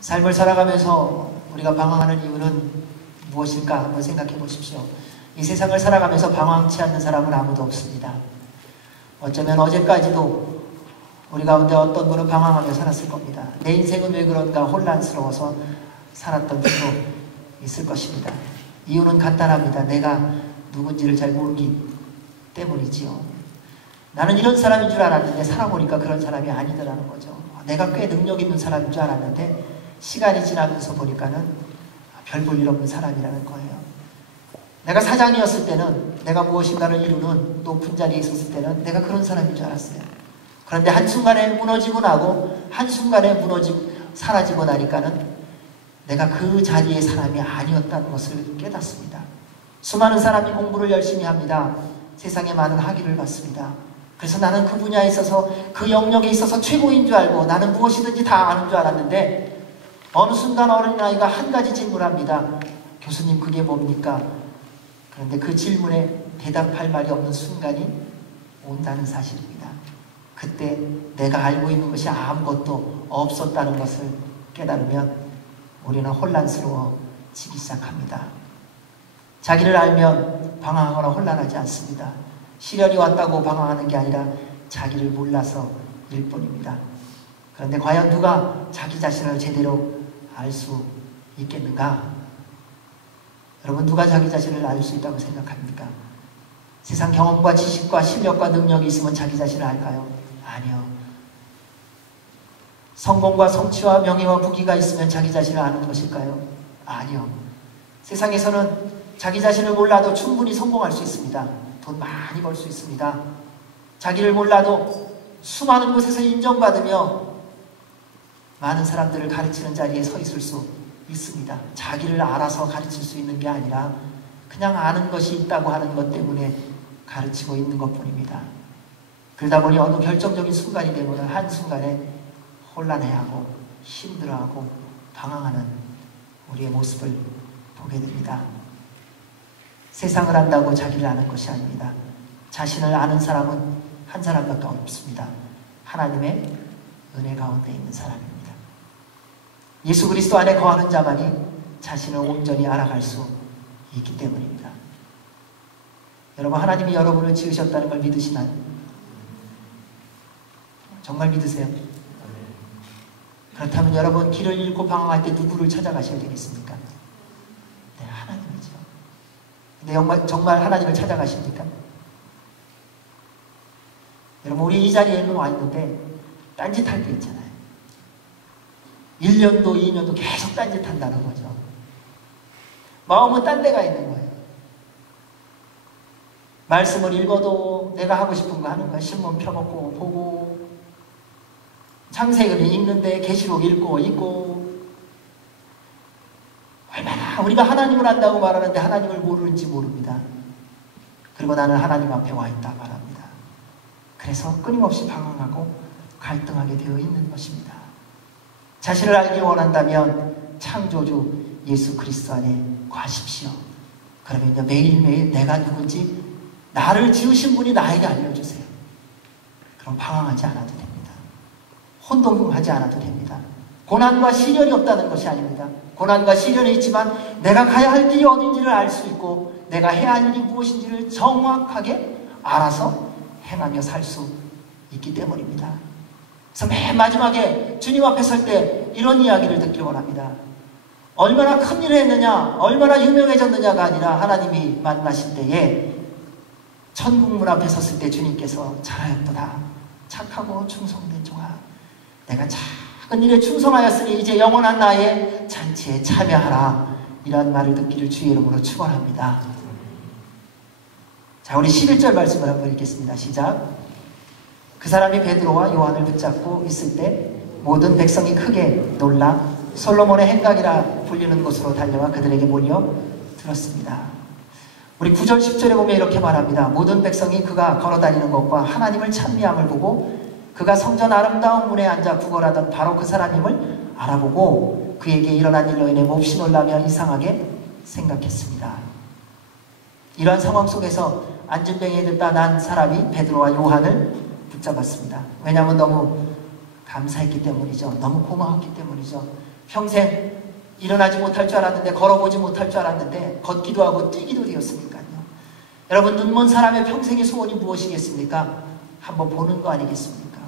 삶을 살아가면서 우리가 방황하는 이유는 무엇일까 한번 생각해 보십시오. 이 세상을 살아가면서 방황치 않는 사람은 아무도 없습니다. 어쩌면 어제까지도 우리 가운데 어떤 분은 방황하며 살았을 겁니다. 내 인생은 왜 그런가 혼란스러워서 살았던 분도 있을 것입니다. 이유는 간단합니다. 내가 누군지를 잘 모르기 때문이지요. 나는 이런 사람인 줄 알았는데 살아보니까 그런 사람이 아니더라는 거죠. 내가 꽤 능력 있는 사람인 줄 알았는데 시간이 지나면서 보니까는 별 볼 일 없는 사람이라는 거예요. 내가 사장이었을 때는, 내가 무엇인가를 이루는 높은 자리에 있었을 때는 내가 그런 사람인 줄 알았어요. 그런데 한순간에 무너지고 나고 한순간에 사라지고 나니까는 내가 그 자리의 사람이 아니었다는 것을 깨닫습니다. 수많은 사람이 공부를 열심히 합니다. 세상에 많은 학위를 받습니다. 그래서 나는 그 분야에 있어서, 그 영역에 있어서 최고인 줄 알고 나는 무엇이든지 다 아는 줄 알았는데 어느 순간 어린아이가 한 가지 질문합니다. 교수님, 그게 뭡니까? 그런데 그 질문에 대답할 말이 없는 순간이 온다는 사실입니다. 그때 내가 알고 있는 것이 아무것도 없었다는 것을 깨달으면 우리는 혼란스러워지기 시작합니다. 자기를 알면 방황하거나 혼란하지 않습니다. 시련이 왔다고 방황하는 게 아니라 자기를 몰라서일 뿐입니다. 그런데 과연 누가 자기 자신을 제대로 알 수 있겠는가? 여러분, 누가 자기 자신을 알 수 있다고 생각합니까? 세상 경험과 지식과 실력과 능력이 있으면 자기 자신을 알까요? 아니요. 성공과 성취와 명예와 부귀가 있으면 자기 자신을 아는 것일까요? 아니요. 세상에서는 자기 자신을 몰라도 충분히 성공할 수 있습니다. 돈 많이 벌 수 있습니다. 자기를 몰라도 수많은 곳에서 인정받으며 많은 사람들을 가르치는 자리에 서 있을 수 있습니다. 자기를 알아서 가르칠 수 있는 게 아니라 그냥 아는 것이 있다고 하는 것 때문에 가르치고 있는 것뿐입니다. 그러다 보니 어느 결정적인 순간이 되면 한순간에 혼란해하고 힘들어하고 방황하는 우리의 모습을 보게 됩니다. 세상을 안다고 자기를 아는 것이 아닙니다. 자신을 아는 사람은 한 사람밖에 없습니다. 하나님의 은혜 가운데 있는 사람입니다. 예수 그리스도 안에 거하는 자만이 자신을 온전히 알아갈 수 있기 때문입니다. 여러분, 하나님이 여러분을 지으셨다는 걸 믿으시나요? 정말 믿으세요? 그렇다면 여러분, 길을 잃고 방황할 때 누구를 찾아가셔야 되겠습니까? 네, 하나님이죠. 근데 정말 하나님을 찾아가십니까? 여러분, 우리 이 자리에는 와 있는데 딴짓할 때 있잖아요. 1년도 2년도 계속 딴짓한다는 거죠. 마음은 딴 데가 있는 거예요. 말씀을 읽어도 내가 하고 싶은 거 하는 거야. 신문 펴먹고 보고, 창세기를 읽는데 계시록 읽고 얼마나 우리가 하나님을 안다고 말하는데 하나님을 모르는지 모릅니다. 그리고 나는 하나님 앞에 와 있다 말합니다. 그래서 끊임없이 방황하고 갈등하게 되어 있는 것입니다. 자신을 알기 원한다면 창조주 예수 그리스도 안에 거하십시오. 그러면 매일매일 내가 누군지 나를 지으신 분이 나에게 알려주세요. 그럼 방황하지 않아도 됩니다. 혼동하지 않아도 됩니다. 고난과 시련이 없다는 것이 아닙니다. 고난과 시련이 있지만 내가 가야 할 길이 어딘지를 알 수 있고 내가 해야 할 일이 무엇인지를 정확하게 알아서 행하며 살 수 있기 때문입니다. 그래서 맨 마지막에 주님 앞에 설 때 이런 이야기를 듣길 원합니다. 얼마나 큰 일을 했느냐, 얼마나 유명해졌느냐가 아니라 하나님이 만나실 때에 천국문 앞에 섰을 때 주님께서 잘하였도다, 착하고 충성된 종아, 내가 작은 일에 충성하였으니 이제 영원한 나의 잔치에 참여하라, 이런 말을 듣기를 주의 이름으로 축원합니다. 자, 우리 11절 말씀을 한번 읽겠습니다. 시작. 그 사람이 베드로와 요한을 붙잡고 있을 때 모든 백성이 크게 놀라 솔로몬의 행각이라 불리는 곳으로 달려와 그들에게 몰려 들었습니다. 우리 9절 10절에 보면 이렇게 말합니다. 모든 백성이 그가 걸어다니는 것과 하나님을 찬미함을 보고 그가 성전 아름다운 문에 앉아 구걸하던 바로 그 사람임을 알아보고 그에게 일어난 일로 인해 몹시 놀라며 이상하게 생각했습니다. 이러한 상황 속에서 안진뱅이에 들다 난 사람이 베드로와 요한을 붙잡았습니다. 왜냐하면 너무 감사했기 때문이죠. 너무 고마웠기 때문이죠. 평생 일어나지 못할 줄 알았는데, 걸어보지 못할 줄 알았는데 걷기도 하고 뛰기도 되었으니까요. 여러분, 눈먼 사람의 평생의 소원이 무엇이겠습니까? 한번 보는 거 아니겠습니까?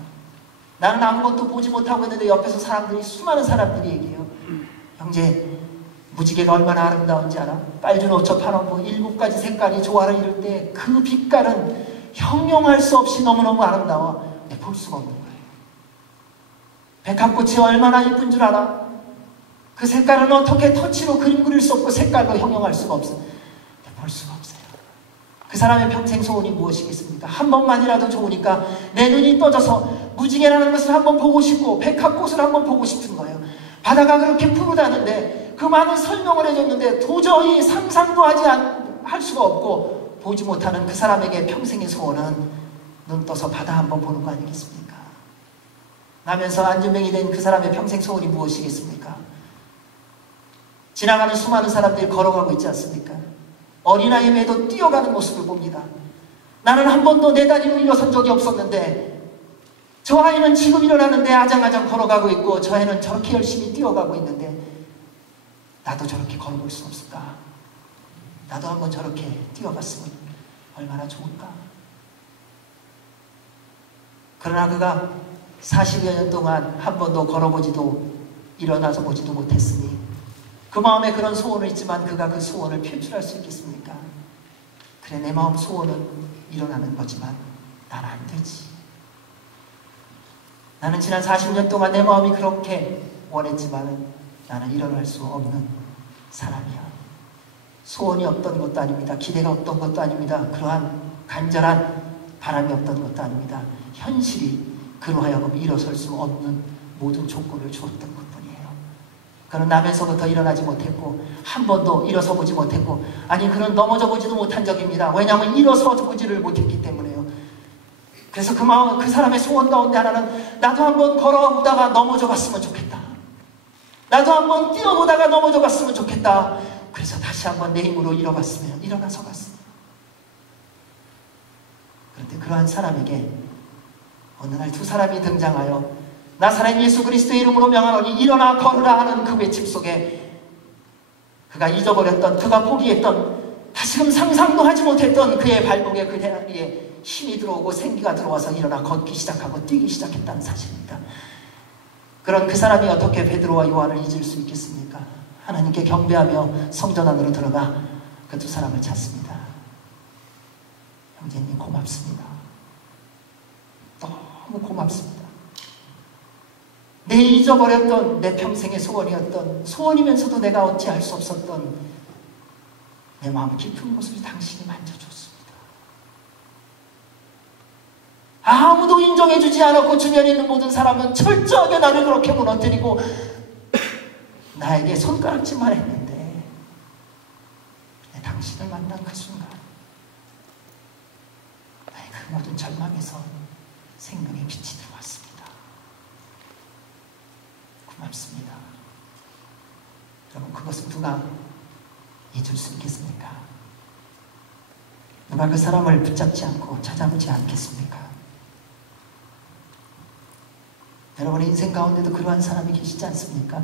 나는 아무것도 보지 못하고 있는데 옆에서 사람들이, 수많은 사람들이 얘기해요. 형제, 무지개가 얼마나 아름다운지 알아? 빨주노초 파란보 7가지 색깔이 조화를 이룰 때 그 빛깔은 형용할 수 없이 너무너무 아름다워. 근데 볼 수가 없는 거예요. 백합꽃이 얼마나 예쁜 줄 알아? 그 색깔은 어떻게 터치로 그림 그릴 수 없고 색깔로 형용할 수가 없어. 근데 볼 수가 없어요. 그 사람의 평생 소원이 무엇이겠습니까? 한 번만이라도 좋으니까 내 눈이 떠져서 무지개라는 것을 한번 보고 싶고 백합꽃을 한번 보고 싶은 거예요. 바다가 그렇게 푸르다는데, 그 많은 설명을 해줬는데 도저히 상상도 할 수가 없고 보지 못하는 그 사람에게 평생의 소원은 눈 떠서 바다 한번 보는 거 아니겠습니까? 나면서 안전병이 된 그 사람의 평생 소원이 무엇이겠습니까? 지나가는 수많은 사람들이 걸어가고 있지 않습니까? 어린아이임에도 뛰어가는 모습을 봅니다. 나는 한 번도 내 다리로 일어선 적이 없었는데 저 아이는 지금 일어나는데 아장아장 걸어가고 있고 저 애는 저렇게 열심히 뛰어가고 있는데 나도 저렇게 걸어볼 수 없을까? 나도 한번 저렇게 뛰어봤으면 얼마나 좋을까? 그러나 그가 40여 년 동안 한 번도 걸어보지도 일어나서 보지도 못했으니 그 마음에 그런 소원은 있지만 그가 그 소원을 표출할 수 있겠습니까? 그래, 내 마음 소원은 일어나는 거지만 난 안 되지. 나는 지난 40년 동안 내 마음이 그렇게 원했지만 나는 일어날 수 없는 사람이야. 소원이 없던 것도 아닙니다. 기대가 없던 것도 아닙니다. 그러한 간절한 바람이 없던 것도 아닙니다. 현실이 그로 하여금 일어설 수 없는 모든 조건을 주었던 것뿐이에요. 그는 나면서부터 일어나지 못했고 한 번도 일어서 보지 못했고, 아니 그는 넘어져 보지도 못한 적입니다. 왜냐하면 일어서 보지를 못했기 때문에요. 그래서 그 마음, 그 사람의 소원 가운데 하나는 나도 한번 걸어보다가 넘어져 봤으면 좋겠다. 나도 한번 뛰어보다가 넘어져 봤으면 좋겠다. 그래서 다시 한번 내 힘으로 일어나서 봤습니다. 그런데 그러한 사람에게 어느 날 두 사람이 등장하여 나사렛 예수 그리스도의 이름으로 명하노니 일어나 걸으라 하는 그 외침 속에 그가 잊어버렸던, 그가 포기했던, 다시금 상상도 하지 못했던 그의 발목에, 그 다리에 힘이 들어오고 생기가 들어와서 일어나 걷기 시작하고 뛰기 시작했다는 사실입니다. 그런 그 사람이 어떻게 베드로와 요한을 잊을 수 있겠습니까? 하나님께 경배하며 성전 안으로 들어가 그 두 사람을 찾습니다. 형제님 고맙습니다. 너무 고맙습니다. 내 잊어버렸던, 내 평생의 소원이었던, 소원이면서도 내가 어찌할 수 없었던 내 마음 깊은 곳을 당신이 만져줬습니다. 아무도 인정해주지 않았고 주변에 있는 모든 사람은 철저하게 나를 그렇게 무너뜨리고 나에게 손가락질만 했는데 당신을 만난 그 순간 나의 그 모든 절망에서 생명의 빛이 들어왔습니다. 고맙습니다. 여러분, 그것을 누가 잊을 수 있겠습니까? 누가 그 사람을 붙잡지 않고 찾아보지 않겠습니까? 여러분의 인생 가운데도 그러한 사람이 계시지 않습니까?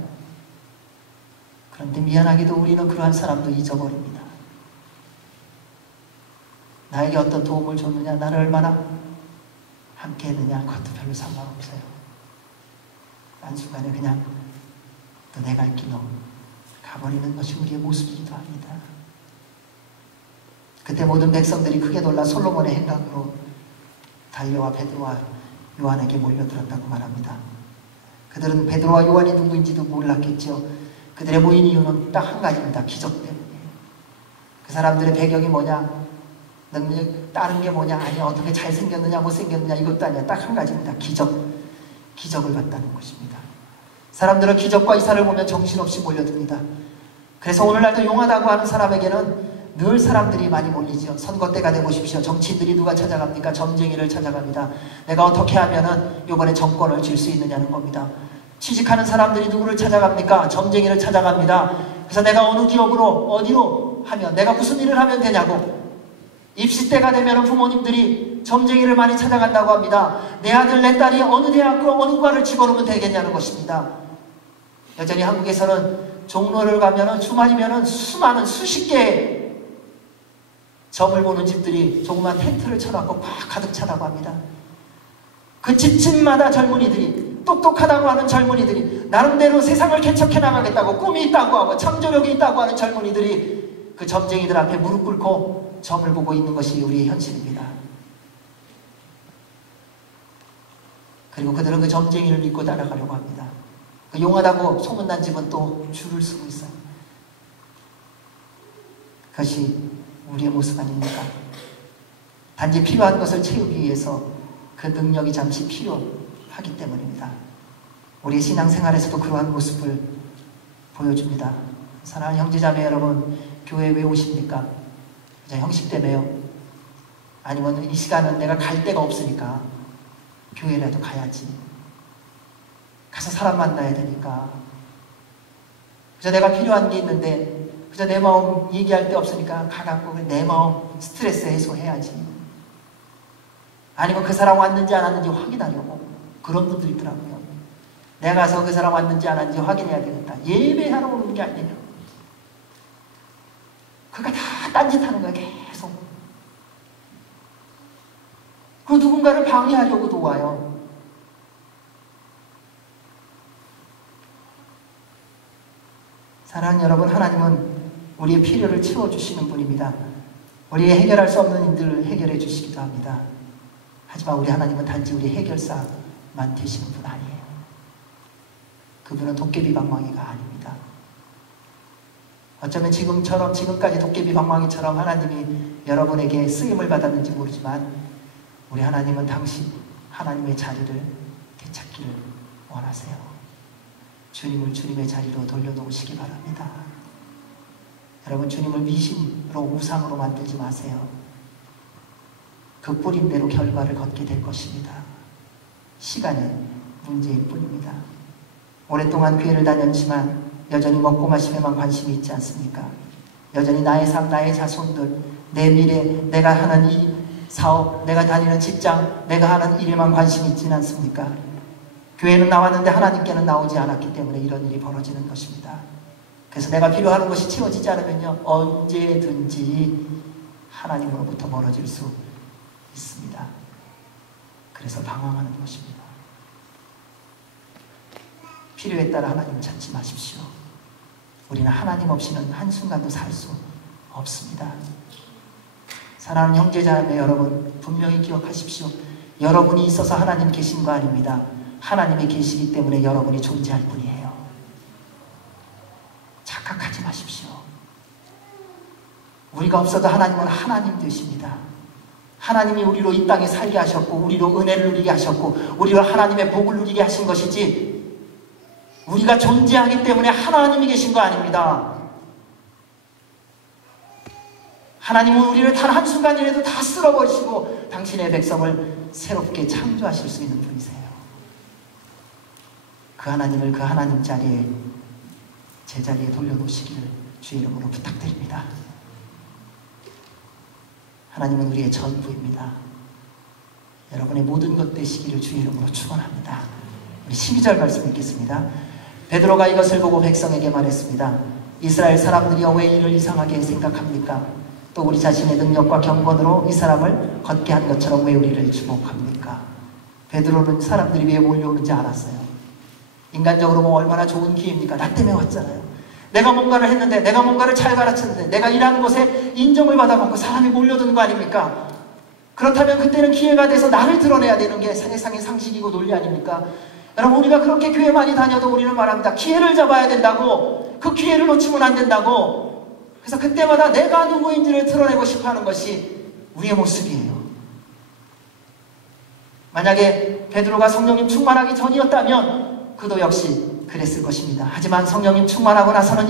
그런데 미안하게도 우리는 그러한 사람도 잊어버립니다. 나에게 어떤 도움을 줬느냐, 나를 얼마나 함께 했느냐, 그것도 별로 상관없어요. 한순간에 그냥 또 내 갈 길로 가버리는 것이 우리의 모습이기도 합니다. 그때 모든 백성들이 크게 놀라 솔로몬의 행각으로 달려와 베드로와 요한에게 몰려들었다고 말합니다. 그들은 베드로와 요한이 누구인지도 몰랐겠죠. 그들의 모인 이유는 딱 한 가지입니다. 기적 때문에. 그 사람들의 배경이 뭐냐, 능력, 다른 게 뭐냐, 아니야 어떻게 잘생겼느냐 못생겼느냐, 이것도 아니야. 딱 한 가지입니다. 기적을 봤다는 것입니다. 사람들은 기적과 이사를 보면 정신없이 몰려듭니다. 그래서 오늘날도 용하다고 하는 사람에게는 늘 사람들이 많이 몰리죠. 선거 때가 되보십시오. 정치인들이 누가 찾아갑니까? 점쟁이를 찾아갑니다. 내가 어떻게 하면은 이번에 정권을 쥘 수 있느냐는 겁니다. 취직하는 사람들이 누구를 찾아갑니까? 점쟁이를 찾아갑니다. 그래서 내가 어느 기업으로 어디로 하면, 내가 무슨 일을 하면 되냐고. 입시 때가 되면 부모님들이 점쟁이를 많이 찾아간다고 합니다. 내 아들 내 딸이 어느 대학교 어느 과를 집어넣으면 되겠냐는 것입니다. 여전히 한국에서는 종로를 가면은 주말이면은 수많은 수십 개의 점을 보는 집들이 조그만 텐트를 쳐놓고 꽉 가득 차다고 합니다. 그 집집마다 젊은이들이, 똑똑하다고 하는 젊은이들이, 나름대로 세상을 개척해 나가겠다고 꿈이 있다고 하고 창조력이 있다고 하는 젊은이들이 그 점쟁이들 앞에 무릎 꿇고 점을 보고 있는 것이 우리의 현실입니다. 그리고 그들은 그 점쟁이를 믿고 따라가려고 합니다. 그 용하다고 소문난 집은 또 줄을 서고 있어요. 그것이 우리의 모습 아닙니까? 단지 필요한 것을 채우기 위해서 그 능력이 잠시 필요하기 때문입니다. 우리의 신앙생활에서도 그러한 모습을 보여줍니다. 사랑하는 형제자매 여러분, 교회에 왜 오십니까? 그냥 형식 때문에요? 아니면 이 시간은 내가 갈 데가 없으니까 교회라도 가야지, 가서 사람 만나야 되니까, 그저 내가 필요한 게 있는데 그저 내 마음 얘기할 데 없으니까 가갖고 내 마음 스트레스 해소해야지, 아니면 그 사람 왔는지 안 왔는지 확인하려고 그런 분들이 있더라고요. 내가 가서 그 사람 왔는지 안 왔는지 확인해야 되겠다, 예배하러 오는 게 아니에요. 그가 다 딴짓하는 거야 계속. 그 누군가를 방해하려고도 와요. 사랑하는 여러분, 하나님은 우리의 필요를 채워주시는 분입니다. 우리의 해결할 수 없는 일들을 해결해 주시기도 합니다. 하지만 우리 하나님은 단지 우리 해결사만 되시는 분 아니에요. 그분은 도깨비방망이가 아닙니다. 어쩌면 지금까지 도깨비방망이처럼 하나님이 여러분에게 쓰임을 받았는지 모르지만 우리 하나님은 당신 하나님의 자리를 되찾기를 원하세요. 주님을 주님의 자리로 돌려놓으시기 바랍니다. 여러분, 주님을 미신으로 우상으로 만들지 마세요. 그 뿌린대로 결과를 걷게 될 것입니다. 시간의 문제일 뿐입니다. 오랫동안 교회를 다녔지만 여전히 먹고 마심에만 관심이 있지 않습니까? 여전히 나의 삶, 나의 자손들, 내 미래, 내가 하는 이 사업, 내가 다니는 직장, 내가 하는 일에만 관심이 있지는 않습니까? 교회는 나왔는데 하나님께는 나오지 않았기 때문에 이런 일이 벌어지는 것입니다. 그래서 내가 필요한 것이 채워지지 않으면요, 언제든지 하나님으로부터 멀어질 수 있습니다. 그래서 방황하는 것입니다. 필요에 따라 하나님을 찾지 마십시오. 우리는 하나님 없이는 한순간도 살 수 없습니다. 사랑하는 형제자매 여러분, 분명히 기억하십시오. 여러분이 있어서 하나님 계신 거 아닙니다. 하나님이 계시기 때문에 여러분이 존재할 뿐이에요. 착각하지 마십시오. 우리가 없어도 하나님은 하나님 되십니다. 하나님이 우리로 이 땅에 살게 하셨고 우리로 은혜를 누리게 하셨고 우리로 하나님의 복을 누리게 하신 것이지, 우리가 존재하기 때문에 하나님이 계신 거 아닙니다. 하나님은 우리를 단 한순간이라도 다 쓸어버리시고 당신의 백성을 새롭게 창조하실 수 있는 분이세요. 그 하나님을 그 하나님 자리에, 제자리에 돌려놓으시기를 주의 이름으로 부탁드립니다. 하나님은 우리의 전부입니다. 여러분의 모든 것 되시기를 주의 이름으로 축원합니다. 우리 12절 말씀 읽겠습니다. 베드로가 이것을 보고 백성에게 말했습니다. 이스라엘 사람들이여 왜 이를 이상하게 생각합니까? 또 우리 자신의 능력과 경건으로 이 사람을 걷게 한 것처럼 왜 우리를 주목합니까? 베드로는 사람들이 왜 몰려오는지 알았어요. 인간적으로 뭐 얼마나 좋은 기회입니까? 나 때문에 왔잖아요. 내가 뭔가를 했는데, 내가 뭔가를 잘 가르쳤는데, 내가 일하는 곳에 인정을 받아먹고 사람이 몰려드는 거 아닙니까? 그렇다면 그때는 기회가 돼서 나를 드러내야 되는 게 세상의 상식이고 논리 아닙니까? 여러분, 우리가 그렇게 교회 많이 다녀도 우리는 말합니다. 기회를 잡아야 된다고. 그 기회를 놓치면 안 된다고. 그래서 그때마다 내가 누구인지를 드러내고 싶어하는 것이 우리의 모습이에요. 만약에 베드로가 성령님 충만하기 전이었다면 그도 역시 그랬을 것입니다. 하지만 성령님 충만하고 나서는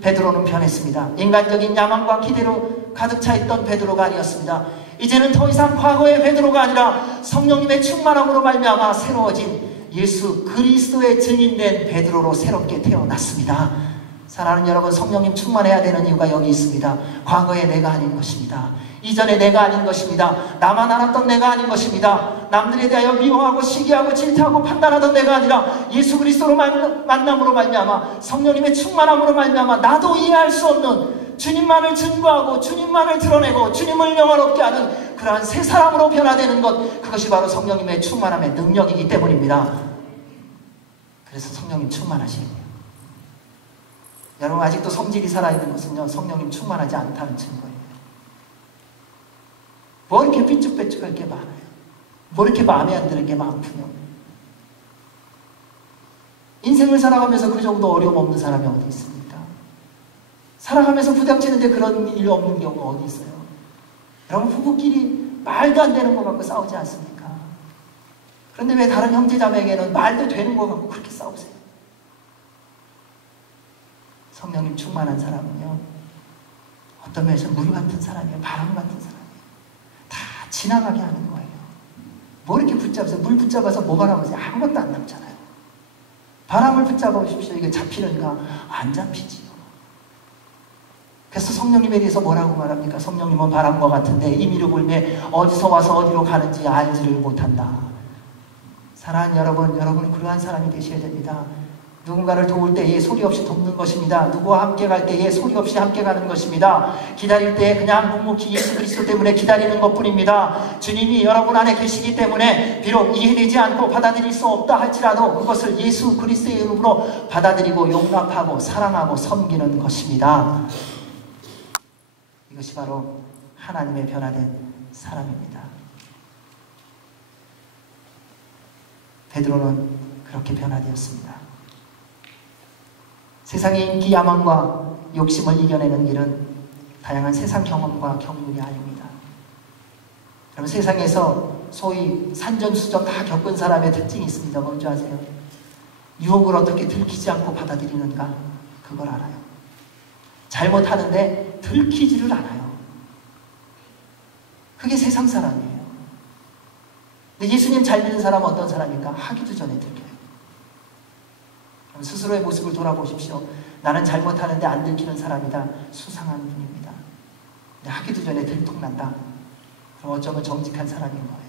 베드로는 변했습니다. 인간적인 야망과 기대로 가득 차 있던 베드로가 아니었습니다. 이제는 더 이상 과거의 베드로가 아니라 성령님의 충만함으로 말미암아 새로워진 예수 그리스도의 증인된 베드로로 새롭게 태어났습니다. 사랑하는 여러분, 성령님 충만해야 되는 이유가 여기 있습니다. 과거의 내가 아닌 것입니다. 이전에 내가 아닌 것입니다. 나만 알았던 내가 아닌 것입니다. 남들에 대하여 미워하고 시기하고 질투하고 판단하던 내가 아니라 예수 그리스도로 만남으로 말미암아 성령님의 충만함으로 말미암아 나도 이해할 수 없는 주님만을 증거하고 주님만을 드러내고 주님을 영화롭게 하는 그러한 새 사람으로 변화되는 것, 그것이 바로 성령님의 충만함의 능력이기 때문입니다. 그래서 성령님 충만하셔야 돼요. 여러분 아직도 성질이 살아있는 것은요, 성령님 충만하지 않다는 증거예요. 뭐 이렇게 삐쭉빼쭉할 게 많아요. 뭐 이렇게 마음에 안 드는 게 많군요. 인생을 살아가면서 그 정도 어려움 없는 사람이 어디 있습니까? 살아가면서 부닥치는데 그런 일 없는 경우가 어디 있어요? 여러분 부부끼리 말도 안 되는 거 갖고 싸우지 않습니까? 그런데 왜 다른 형제자매에게는 말도 되는 거 갖고 그렇게 싸우세요? 성령님 충만한 사람은요, 어떤 면에서 물 같은 사람이에요. 바람 같은 사람이에요. 다 지나가게 하는 거예요. 뭐 이렇게 붙잡아서, 물 붙잡아서 뭐가 남으세요? 아무것도 안 남잖아요. 바람을 붙잡아 보십시오. 이게 잡히는가? 안 잡히지요. 그래서 성령님에 대해서 뭐라고 말합니까? 성령님은 바람과 같은데 임의로 불매 어디서 와서 어디로 가는지 알지를 못한다. 사랑하는 여러분, 여러분은 그러한 사람이 되셔야 됩니다. 누군가를 도울 때에 소리 없이 돕는 것입니다. 누구와 함께 갈 때에 소리 없이 함께 가는 것입니다. 기다릴 때 그냥 묵묵히 예수 그리스도 때문에 기다리는 것뿐입니다. 주님이 여러분 안에 계시기 때문에 비록 이해되지 않고 받아들일 수 없다 할지라도 그것을 예수 그리스도의 이름으로 받아들이고 용납하고 사랑하고 섬기는 것입니다. 이것이 바로 하나님의 변화된 사람입니다. 베드로는 그렇게 변화되었습니다. 세상의 인기 야망과 욕심을 이겨내는 길은 다양한 세상 경험과 경륜이 아닙니다. 여러분 세상에서 소위 산전수전 다 겪은 사람의 특징이 있습니다. 뭔지 아세요? 유혹을 어떻게 들키지 않고 받아들이는가, 그걸 알아요. 잘못하는데 들키지를 않아요. 그게 세상 사람이에요. 근데 예수님 잘 믿는 사람은 어떤 사람인가? 하기도 전에 들켜요. 스스로의 모습을 돌아보십시오. 나는 잘못하는데 안 들키는 사람이다. 수상한 분입니다. 근데 하기도 전에 들통난다. 그럼 어쩌면 정직한 사람인 거예요.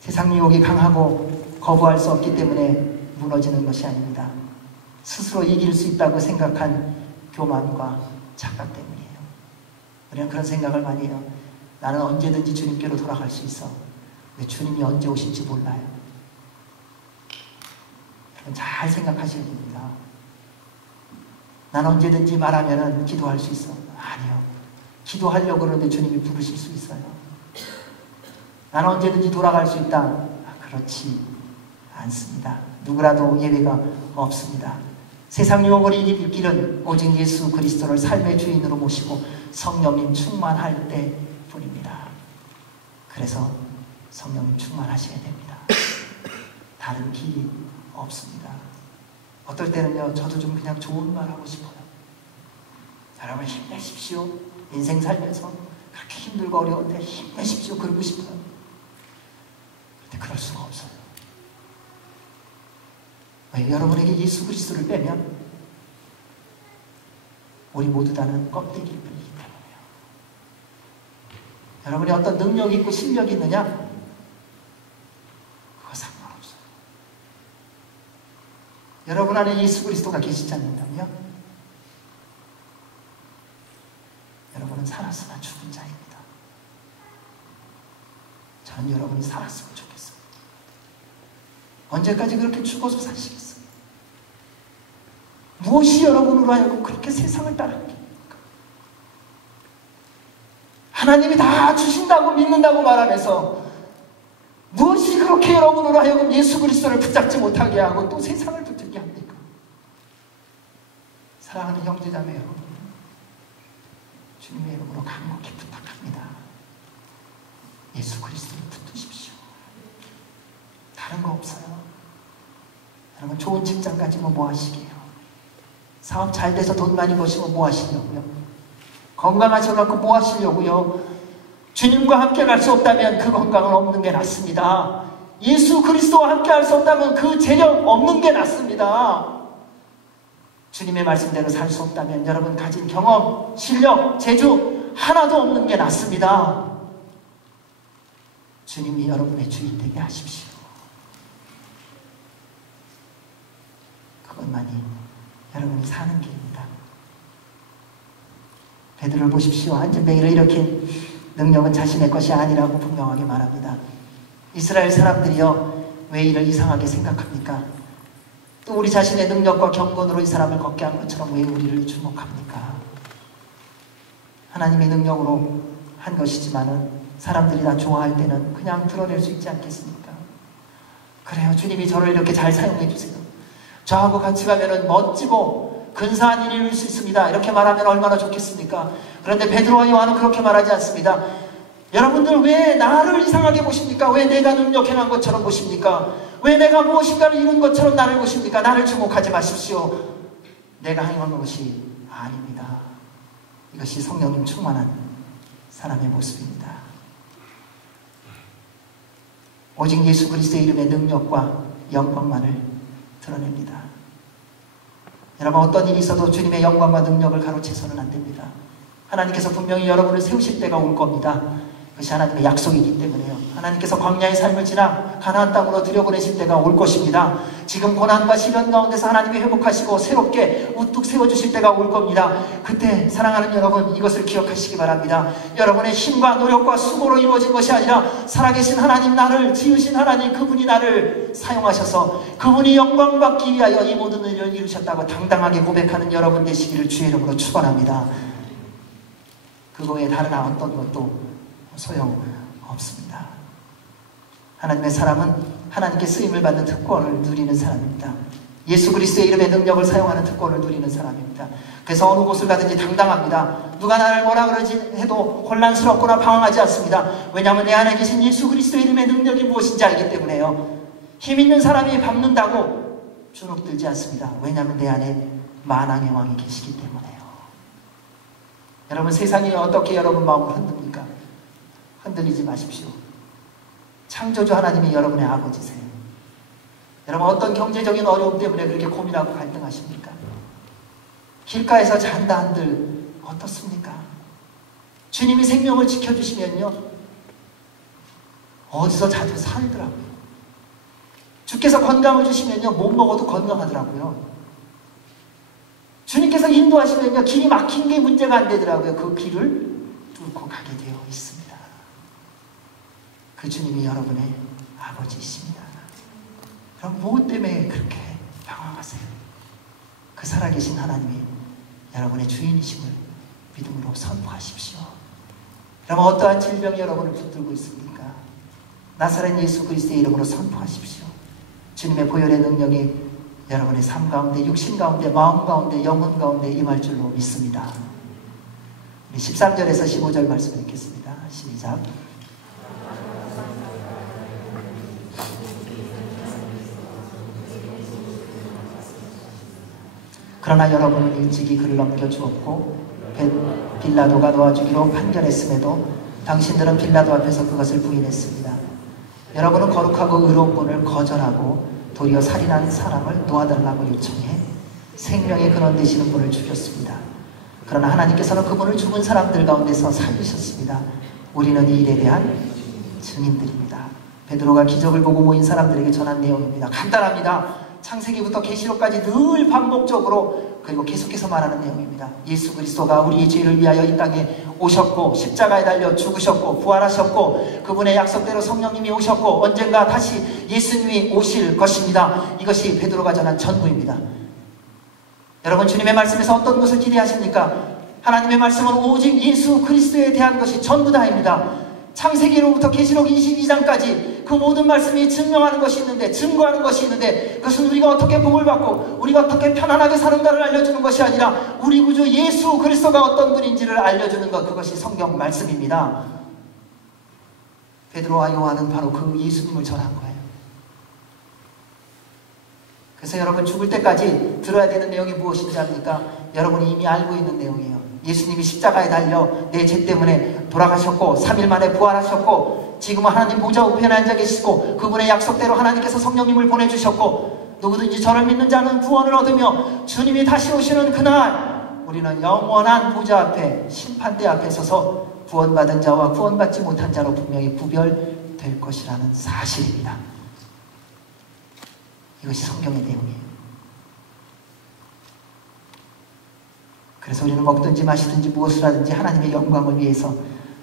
세상 유혹이 강하고 거부할 수 없기 때문에 무너지는 것이 아닙니다. 스스로 이길 수 있다고 생각한 교만과 착각 때문이에요. 우리는 그런 생각을 많이 해요. 나는 언제든지 주님께로 돌아갈 수 있어. 근데 주님이 언제 오실지 몰라요. 잘 생각하셔야 됩니다. 난 언제든지 말하면 기도할 수 있어. 아니요. 기도하려고 그러는데 주님이 부르실 수 있어요. 난 언제든지 돌아갈 수 있다. 그렇지 않습니다. 누구라도 예외가 없습니다. 세상 유혹을 이길 길은 오직 예수 그리스도를 삶의 주인으로 모시고 성령님 충만할 때뿐입니다. 그래서 성령님 충만하셔야 됩니다. 다른 길이 없습니다. 어떨 때는요, 저도 좀 그냥 좋은 말 하고 싶어요. 여러분 힘내십시오. 인생 살면서 그렇게 힘들고 어려운데 힘내십시오. 그러고 싶어요. 그런데 그럴 수가 없어요. 왜? 여러분에게 예수 그리스도를 빼면 우리 모두 다는 껍데기를 뿐이기 때문에요. 여러분이 어떤 능력이 있고 실력이 있느냐? 그거 상관없어요. 여러분 안에 예수 그리스도가 계시지 않는다면요? 여러분은 살았으나 죽은 자입니다. 저는 여러분이 살았으면 좋겠어요. 언제까지 그렇게 죽어서 사시겠어요? 무엇이 여러분으로 하여금 그렇게 세상을 따라갑니까? 하나님이 다 주신다고 믿는다고 말하면서 무엇이 그렇게 여러분으로 하여금 예수 그리스도를 붙잡지 못하게 하고 또 세상을 붙들게 합니까? 사랑하는 형제자매 여러분, 주님의 이름으로 간곡히 부탁합니다. 예수 그리스도를 붙드십시오. 다른 거 없어요. 여러분 좋은 직장 가지면 뭐 하시게요? 사업 잘 돼서 돈 많이 버시면 뭐 하시려고요? 건강하셔갖고 뭐 하시려고요? 주님과 함께 갈 수 없다면 그 건강은 없는 게 낫습니다. 예수 그리스도와 함께 할 수 없다면 그 재력 없는 게 낫습니다. 주님의 말씀대로 살 수 없다면 여러분 가진 경험, 실력, 재주 하나도 없는 게 낫습니다. 주님이 여러분의 주인 되게 하십시오. 그것만이 여러분이 사는 길입니다. 베드로를 보십시오. 한진뱅이를 일으킨 능력은 자신의 것이 아니라고 분명하게 말합니다. 이스라엘 사람들이요, 왜 이를 이상하게 생각합니까? 또 우리 자신의 능력과 경건으로 이 사람을 걷게 한 것처럼 왜 우리를 주목합니까? 하나님의 능력으로 한 것이지만은 사람들이 다 좋아할 때는 그냥 드러낼 수 있지 않겠습니까? 그래요, 주님이 저를 이렇게 잘 사용해 주세요. 저하고 같이 가면은 멋지고 근사한 일을 이룰 수 있습니다. 이렇게 말하면 얼마나 좋겠습니까? 그런데 베드로와 요한은 그렇게 말하지 않습니다. 여러분들 왜 나를 이상하게 보십니까? 왜 내가 능력 행한 것처럼 보십니까? 왜 내가 무엇인가를 이룬 것처럼 나를 보십니까? 나를 주목하지 마십시오. 내가 행한 것이 아닙니다. 이것이 성령님 충만한 사람의 모습입니다. 오직 예수 그리스도의 이름의 능력과 영광만을 드러냅니다. 여러분, 어떤 일이 있어도 주님의 영광과 능력을 가로채서는 안 됩니다. 하나님께서 분명히 여러분을 세우실 때가 올 겁니다. 그것이 하나님의 약속이기 때문에요. 하나님께서 광야의 삶을 지나 가나안 땅으로 들여보내실 때가 올 것입니다. 지금 고난과 시련 가운데서 하나님이 회복하시고 새롭게 우뚝 세워주실 때가 올 겁니다. 그때 사랑하는 여러분, 이것을 기억하시기 바랍니다. 여러분의 힘과 노력과 수고로 이루어진 것이 아니라 살아계신 하나님, 나를 지으신 하나님, 그분이 나를 사용하셔서 그분이 영광 받기 위하여 이 모든 일을 이루셨다고 당당하게 고백하는 여러분 되시기를 주의 이름으로 축원합니다. 그거 외에 다른 어떤 것도 소용없습니다. 하나님의 사람은 하나님께 쓰임을 받는 특권을 누리는 사람입니다. 예수 그리스도의 이름의 능력을 사용하는 특권을 누리는 사람입니다. 그래서 어느 곳을 가든지 당당합니다. 누가 나를 뭐라 그러지 해도 혼란스럽거나 방황하지 않습니다. 왜냐하면 내 안에 계신 예수 그리스도의 이름의 능력이 무엇인지 알기 때문에요. 힘 있는 사람이 밟는다고 주눅들지 않습니다. 왜냐하면 내 안에 만왕의 왕이 계시기 때문에요. 여러분, 세상이 어떻게 여러분 마음을 흔듭니까? 흔들리지 마십시오. 창조주 하나님이 여러분의 아버지세요. 여러분, 어떤 경제적인 어려움 때문에 그렇게 고민하고 갈등하십니까? 길가에서 잔다 한들 어떻습니까? 주님이 생명을 지켜주시면요, 어디서 자주 살더라고요. 주께서 건강을 주시면요, 못 먹어도 건강하더라고요. 주님께서 인도하시면요, 길이 막힌 게 문제가 안 되더라고요. 그 길을 뚫고 가게 되어 있습니다. 그 주님이 여러분의 아버지이십니다. 그럼 무엇 때문에 그렇게 방황하세요? 그 살아계신 하나님이 여러분의 주인이심을 믿음으로 선포하십시오. 그럼 어떠한 질병이 여러분을 붙들고 있습니까? 나사렛 예수 그리스도의 이름으로 선포하십시오. 주님의 보혈의 능력이 여러분의 삶 가운데, 육신 가운데, 마음 가운데, 영혼 가운데 임할 줄로 믿습니다. 우리 13절에서 15절 말씀 읽겠습니다. 시작. 그러나 여러분은 일찍이 그를 넘겨주었고 빌라도가 놓아주기로 판결했음에도 당신들은 빌라도 앞에서 그것을 부인했습니다. 여러분은 거룩하고 의로운 분을 거절하고 도리어 살인한 사람을 놓아달라고 요청해 생명의 근원 되시는 분을 죽였습니다. 그러나 하나님께서는 그분을 죽은 사람들 가운데서 살리셨습니다. 우리는 이 일에 대한 증인들입니다. 베드로가 기적을 보고 모인 사람들에게 전한 내용입니다. 간단합니다. 창세기부터 계시록까지 늘 반복적으로 그리고 계속해서 말하는 내용입니다. 예수 그리스도가 우리의 죄를 위하여 이 땅에 오셨고 십자가에 달려 죽으셨고 부활하셨고 그분의 약속대로 성령님이 오셨고 언젠가 다시 예수님이 오실 것입니다. 이것이 베드로가 전한 전부입니다. 여러분, 주님의 말씀에서 어떤 것을 기대하십니까? 하나님의 말씀은 오직 예수 그리스도에 대한 것이 전부 다입니다. 창세기로부터 계시록 22장까지 그 모든 말씀이 증명하는 것이 있는데, 증거하는 것이 있는데, 그것은 우리가 어떻게 복을 받고 우리가 어떻게 편안하게 사는가를 알려주는 것이 아니라 우리 구주 예수 그리스도가 어떤 분인지를 알려주는 것, 그것이 성경 말씀입니다. 베드로와 요한은 바로 그 예수님을 전한 거예요. 그래서 여러분, 죽을 때까지 들어야 되는 내용이 무엇인지 압니까? 여러분이 이미 알고 있는 내용이에요. 예수님이 십자가에 달려 내 죄 때문에 돌아가셨고 3일 만에 부활하셨고 지금은 하나님 보좌 우편에 앉아 계시고 그분의 약속대로 하나님께서 성령님을 보내주셨고 누구든지 저를 믿는 자는 구원을 얻으며 주님이 다시 오시는 그날 우리는 영원한 보좌 앞에 심판대 앞에 서서 구원받은 자와 구원받지 못한 자로 분명히 구별될 것이라는 사실입니다. 이것이 성경의 내용이에요. 그래서 우리는 먹든지 마시든지 무엇을 하든지 하나님의 영광을 위해서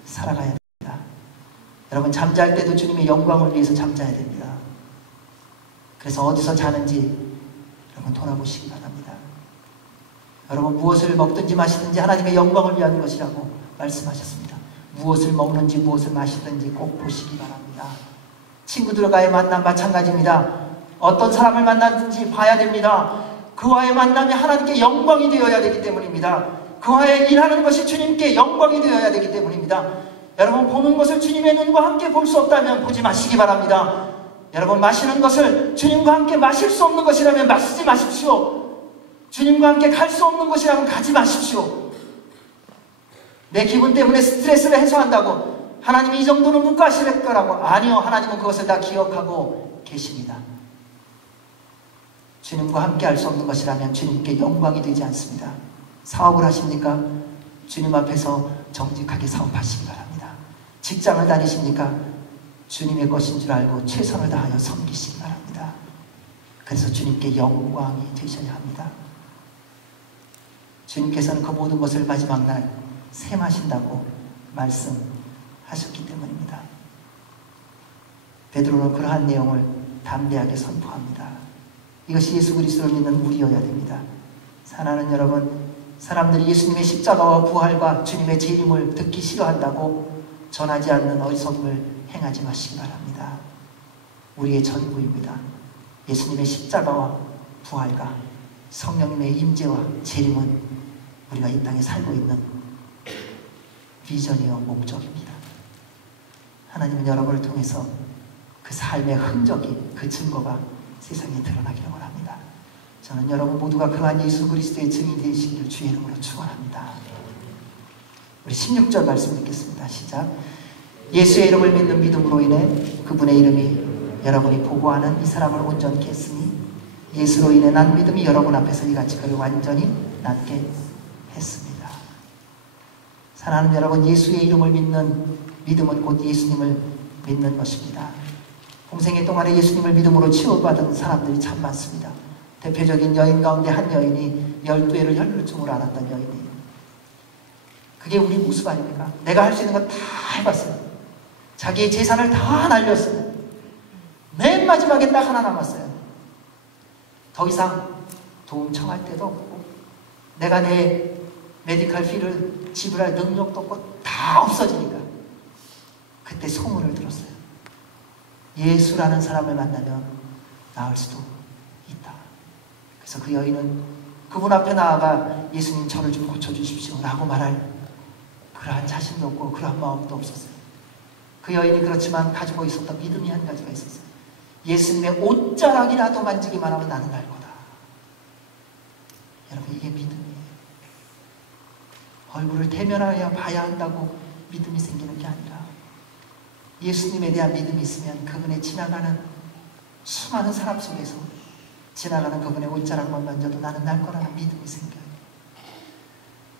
살아가야 됩니다. 여러분 잠잘 때도 주님의 영광을 위해서 잠자야 됩니다. 그래서 어디서 자는지 여러분 돌아보시기 바랍니다. 여러분 무엇을 먹든지 마시든지 하나님의 영광을 위한 것이라고 말씀하셨습니다. 무엇을 먹는지 무엇을 마시든지 꼭 보시기 바랍니다. 친구들과의 만남 마찬가지입니다. 어떤 사람을 만나든지 봐야 됩니다. 그와의 만남이 하나님께 영광이 되어야 되기 때문입니다. 그와의 일하는 것이 주님께 영광이 되어야 되기 때문입니다. 여러분 보는 것을 주님의 눈과 함께 볼 수 없다면 보지 마시기 바랍니다. 여러분 마시는 것을 주님과 함께 마실 수 없는 것이라면 마시지 마십시오. 주님과 함께 갈 수 없는 것이라면 가지 마십시오. 내 기분 때문에 스트레스를 해소한다고 하나님이 이 정도는 못 가실 거라고. 아니요, 하나님은 그것을 다 기억하고 계십니다. 주님과 함께 할 수 없는 것이라면 주님께 영광이 되지 않습니다. 사업을 하십니까? 주님 앞에서 정직하게 사업하시기 바랍니다. 직장을 다니십니까? 주님의 것인 줄 알고 최선을 다하여 섬기시기 바랍니다. 그래서 주님께 영광이 되셔야 합니다. 주님께서는 그 모든 것을 마지막 날 셈하신다고 말씀하셨기 때문입니다. 베드로는 그러한 내용을 담대하게 선포합니다. 이것이 예수 그리스도를 믿는 우리여야 됩니다. 사랑하는 여러분, 사람들이 예수님의 십자가와 부활과 주님의 재림을 듣기 싫어한다고 전하지 않는 어리석음을 행하지 마시기 바랍니다. 우리의 전부입니다. 예수님의 십자가와 부활과 성령님의 임재와 재림은 우리가 이 땅에 살고 있는 비전이요 목적입니다. 하나님은 여러분을 통해서 그 삶의 흔적이, 그 증거가 세상에 드러나기를 원합니다. 저는 여러분 모두가 그러한 예수 그리스도의 증인이 되시기를 주의 이름으로 축원합니다. 우리 16절 말씀 읽겠습니다. 시작. 예수의 이름을 믿는 믿음으로 인해 그분의 이름이 여러분이 보고하는 이 사람을 온전케 했으니 예수로 인해 난 믿음이 여러분 앞에서 이같이 그를 완전히 낫게 했습니다. 사랑하는 여러분, 예수의 이름을 믿는 믿음은 곧 예수님을 믿는 것입니다. 공생의 동안에 예수님을 믿음으로 치유받은 사람들이 참 많습니다. 대표적인 여인 가운데 한 여인이 12회를 혈루증으로 앓았던 여인이에요. 그게 우리 모습 아닙니까? 내가 할 수 있는 거 다 해봤어요. 자기의 재산을 다 날렸어요. 맨 마지막에 딱 하나 남았어요. 더 이상 도움 청할 때도 없고 내가 내 메디칼 피를 지불할 능력도 없고 다 없어지니까 그때 소문을 들었어요. 예수라는 사람을 만나면 나을 수도 있다. 그래서 그 여인은 그분 앞에 나아가 예수님 저를 좀 고쳐주십시오 라고 말할 그러한 자신도 없고 그러한 마음도 없었어요. 그 여인이 그렇지만 가지고 있었던 믿음이 한 가지가 있었어요. 예수님의 옷자락이라도 만지기만 하면 나는 날 거다. 여러분 이게 믿음이에요. 얼굴을 대면하여 봐야 한다고 믿음이 생기는 게 아니라 예수님에 대한 믿음이 있으면 그분의 지나가는 수많은 사람 속에서 지나가는 그분의 옷자락만 만져도 나는 날 거라는 믿음이 생겨요.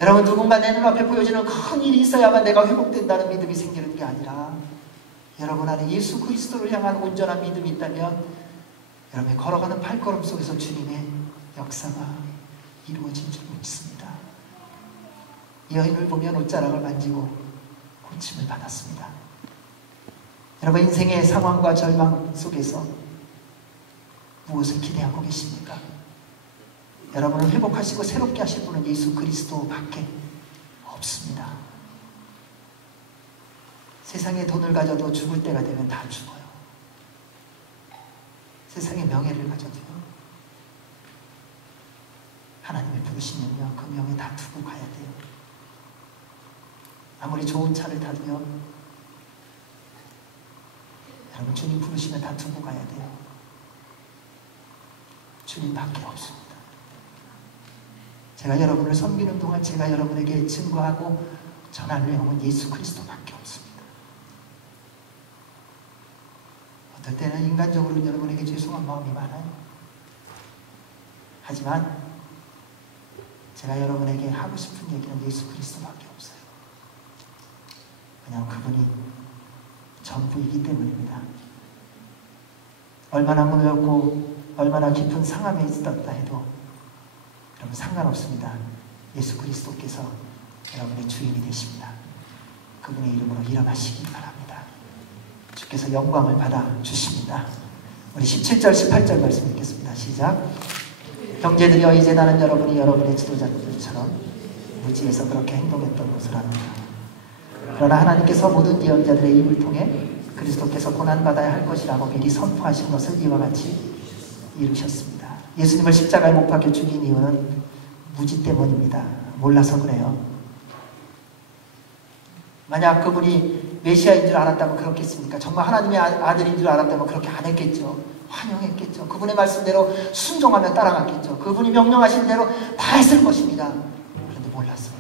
여러분 누군가 내 눈앞에 보여지는 큰 일이 있어야만 내가 회복된다는 믿음이 생기는 게 아니라 여러분 안에 예수 그리스도를 향한 온전한 믿음이 있다면 여러분이 걸어가는 발걸음 속에서 주님의 역사가 이루어질 줄 믿습니다. 이 여인을 보면 옷자락을 만지고 고침을 받았습니다. 여러분 인생의 상황과 절망 속에서 무엇을 기대하고 계십니까? 여러분을 회복하시고 새롭게 하실 분은 예수 그리스도밖에 없습니다. 세상에 돈을 가져도 죽을 때가 되면 다 죽어요. 세상에 명예를 가져도요. 하나님을 부르시면요. 그 명예 다 두고 가야 돼요. 아무리 좋은 차를 타도요. 여러분 주님 부르시면 다 두고 가야 돼요. 주님밖에 없습니다. 제가 여러분을 섬기는 동안 제가 여러분에게 증거하고 전할 내용은 예수 그리스도밖에 없습니다. 어떨 때는 인간적으로 여러분에게 죄송한 마음이 많아요. 하지만 제가 여러분에게 하고 싶은 얘기는 예수 그리스도밖에 없어요. 왜냐하면 그분이 전부이기 때문입니다. 얼마나 무섭고 얼마나 깊은 상함에 있었다 해도 여러분 상관없습니다. 예수 그리스도께서 여러분의 주인이 되십니다. 그분의 이름으로 일어나시기 바랍니다. 주께서 영광을 받아 주십니다. 우리 17절 18절 말씀 읽겠습니다. 시작. 형제들이여 이제 나는 여러분의 지도자들처럼 무지에서 그렇게 행동했던 것을 압니다. 그러나 하나님께서 모든 예언자들의 입을 통해 그리스도께서 고난받아야 할 것이라고 미리 선포하신 것을 이와 같이 이루셨습니다. 예수님을 십자가에 못 박혀 죽인 이유는 무지 때문입니다. 몰라서 그래요. 만약 그분이 메시아인 줄 알았다면 그렇겠습니까? 정말 하나님의 아들인 줄 알았다면 그렇게 안 했겠죠. 환영했겠죠. 그분의 말씀대로 순종하며 따라갔겠죠. 그분이 명령하신 대로 다 했을 것입니다. 그런데 몰랐어요.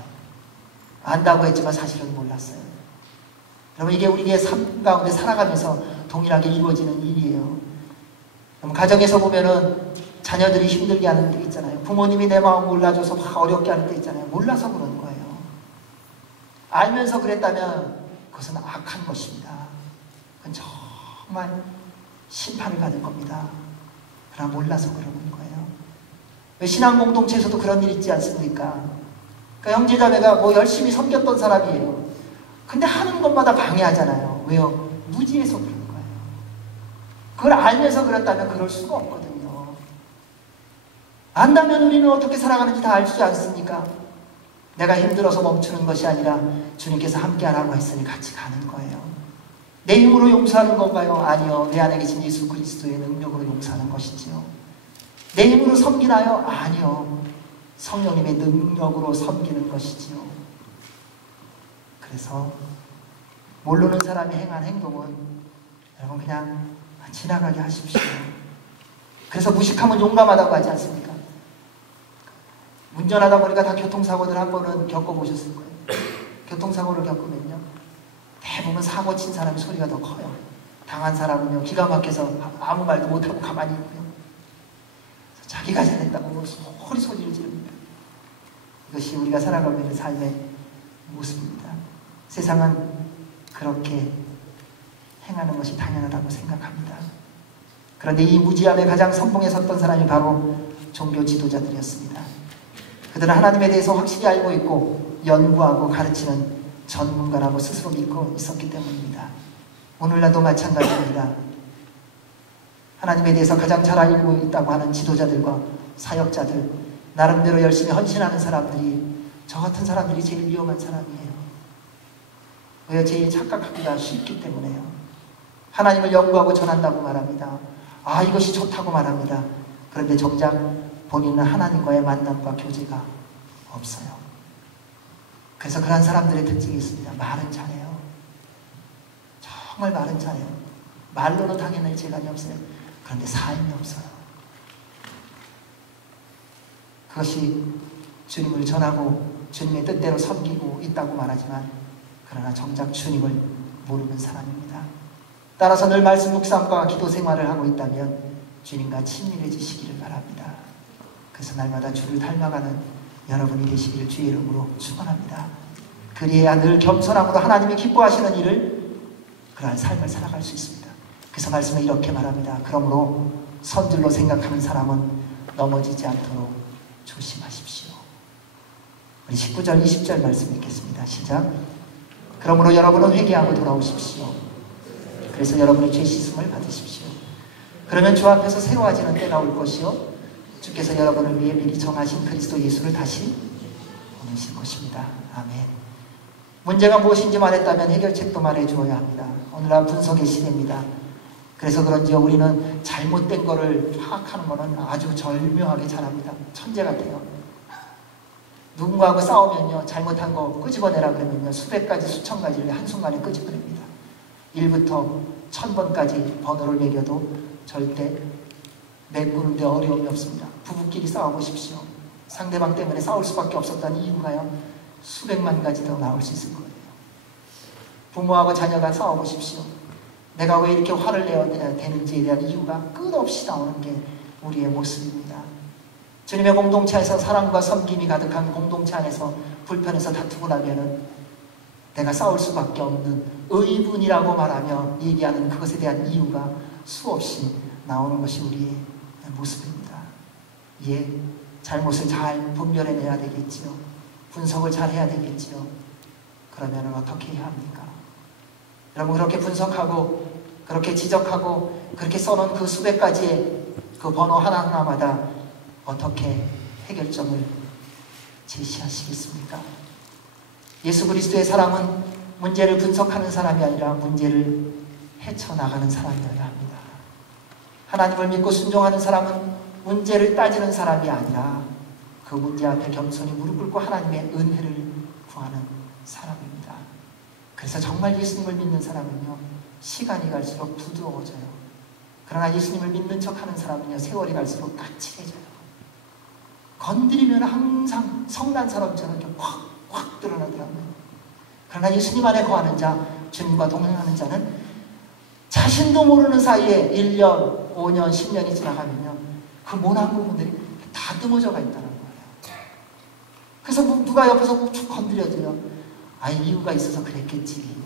안다고 했지만 사실은 몰랐어요. 여러분, 이게 우리의 삶 가운데 살아가면서 동일하게 이루어지는 일이에요. 여러분, 가정에서 보면은 자녀들이 힘들게 하는 때 있잖아요. 부모님이 내 마음 몰라줘서 막 어렵게 하는 때 있잖아요. 몰라서 그러는 거예요. 알면서 그랬다면 그것은 악한 것입니다. 그건 정말 심판을 받을 겁니다. 그러나 몰라서 그러는 거예요. 왜 신앙 공동체에서도 그런 일 있지 않습니까? 그러니까 형제자매가 뭐 열심히 섬겼던 사람이에요. 근데 하는 것마다 방해하잖아요. 왜요? 무지해서 그러는 거예요. 그걸 알면서 그랬다면 그럴 수가 없거든요. 안다면 우리는 어떻게 살아가는지 다 알지 않습니까? 내가 힘들어서 멈추는 것이 아니라 주님께서 함께하라고 했으니 같이 가는 거예요. 내 힘으로 용서하는 건가요? 아니요. 내 안에 계신 예수 그리스도의 능력으로 용서하는 것이지요. 내 힘으로 섬기나요? 아니요. 성령님의 능력으로 섬기는 것이지요. 그래서 모르는 사람이 행한 행동은 여러분 그냥 지나가게 하십시오. 그래서 무식하면 용감하다고 하지 않습니까? 운전하다 보니까 다 교통사고들 한 번은 겪어보셨을 거예요. 교통사고를 겪으면요, 대부분 사고 친 사람의 소리가 더 커요. 당한 사람은요, 기가 막혀서 아무 말도 못하고 가만히 있고요. 자기가 잘했다고 소리 소리를 지릅니다. 이것이 우리가 살아가고 있는 삶의 모습입니다. 세상은 그렇게 행하는 것이 당연하다고 생각합니다. 그런데 이 무지함에 가장 선봉에 섰던 사람이 바로 종교 지도자들이었습니다. 그들은 하나님에 대해서 확실히 알고 있고 연구하고 가르치는 전문가라고 스스로 믿고 있었기 때문입니다. 오늘날도 마찬가지입니다. 하나님에 대해서 가장 잘 알고 있다고 하는 지도자들과 사역자들, 나름대로 열심히 헌신하는 사람들이, 저 같은 사람들이 제일 위험한 사람이에요. 왜? 제일 착각하기가 쉽기 때문에요. 하나님을 연구하고 전한다고 말합니다. 아, 이것이 좋다고 말합니다. 그런데 정작 본인은 하나님과의 만남과 교제가 없어요. 그래서 그런 사람들의 특징이 있습니다. 말은 잘해요. 정말 말은 잘해요. 말로는 당연히 재간이 없어요. 그런데 삶이 없어요. 그것이 주님을 전하고 주님의 뜻대로 섬기고 있다고 말하지만 그러나 정작 주님을 모르는 사람입니다. 따라서 늘 말씀 묵상과 기도 생활을 하고 있다면 주님과 친밀해지시기를 바랍니다. 그래서 날마다 주를 닮아가는 여러분이 되시기를 주의 이름으로 축원합니다. 그리해야 늘 겸손함으로 하나님이 기뻐하시는 일을, 그러한 삶을 살아갈 수 있습니다. 그래서 말씀을 이렇게 말합니다. 그러므로 선줄로 생각하는 사람은 넘어지지 않도록 조심하십시오. 우리 19절 20절 말씀 읽겠습니다. 시작. 그러므로 여러분은 회개하고 돌아오십시오. 그래서 여러분의 죄 씻음을 받으십시오. 그러면 주 앞에서 새로워지는 때가 올 것이요, 주께서 여러분을 위해 미리 정하신 그리스도 예수를 다시 보내실 것입니다. 아멘. 문제가 무엇인지 말했다면 해결책도 말해주어야 합니다. 오늘날 분석의 시대입니다. 그래서 그런지 우리는 잘못된 거를 파악하는 거는 아주 절묘하게 잘합니다. 천재 같아요. 누군가하고 싸우면요, 잘못한 거 끄집어내라 그러면요, 수백 가지 수천 가지를 한순간에 끄집어냅니다. 1부터 1000번까지 번호를 매겨도 절대 메꾸는데 어려움이 없습니다. 부부끼리 싸워보십시오. 상대방 때문에 싸울 수밖에 없었다는 이유가요, 수백만 가지 더 나올 수 있을 거예요. 부모하고 자녀가 싸워보십시오. 내가 왜 이렇게 화를 내야 되는지에 대한 이유가 끝없이 나오는 게 우리의 모습입니다. 주님의 공동체 안에서 사랑과 섬김이 가득한 공동체 안에서 불편해서 다투고 나면은 내가 싸울 수밖에 없는 의분이라고 말하며 얘기하는 그것에 대한 이유가 수없이 나오는 것이 우리의 모습입니다. 예, 잘못을 잘 분별해내야 되겠지요. 분석을 잘 해야 되겠지요. 그러면 어떻게 해야 합니까? 여러분, 그렇게 분석하고 그렇게 지적하고 그렇게 써놓은 그 수백 가지의 그 번호 하나하나마다 어떻게 해결점을 제시하시겠습니까? 예수 그리스도의 사람은 문제를 분석하는 사람이 아니라 문제를 헤쳐나가는 사람이어야 합니다. 하나님을 믿고 순종하는 사람은 문제를 따지는 사람이 아니라 그 문제 앞에 겸손히 무릎 꿇고 하나님의 은혜를 구하는 사람입니다. 그래서 정말 예수님을 믿는 사람은요, 시간이 갈수록 부드러워져요. 그러나 예수님을 믿는 척하는 사람은요, 세월이 갈수록 까칠해져요. 건드리면 항상 성난 사람처럼 이렇게 확 드러나더라고요. 그러나 예수님 안에 거하는 자, 주님과 동행하는 자는 자신도 모르는 사이에 1년, 5년, 10년이 지나가면요, 그 모난 부분들이 다듬어져가 있다는 거예요. 그래서 누가 옆에서 쭉 건드려도요, 아, 이유가 있어서 그랬겠지.